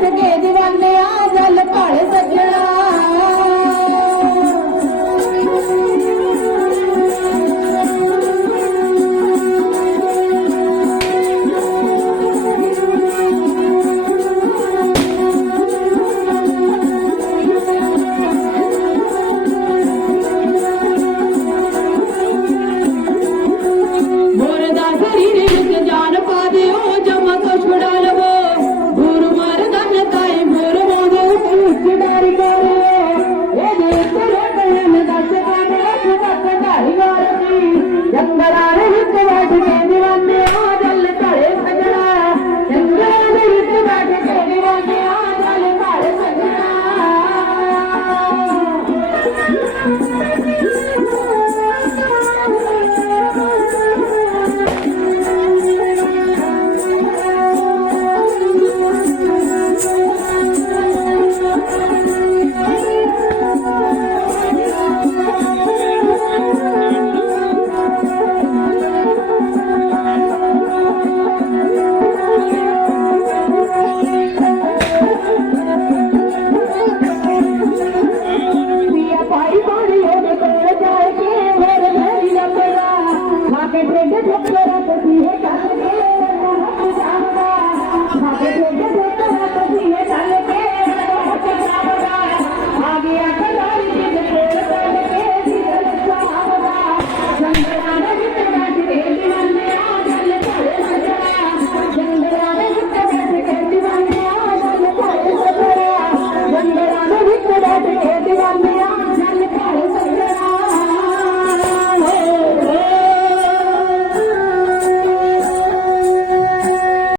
ਵਿੱਚ ਬੈਠ ਕੇ دیਵਾਨੇ ਆ ਜਲ ਭਾਲੇ ਸੱਜਣ। ब्रेड है।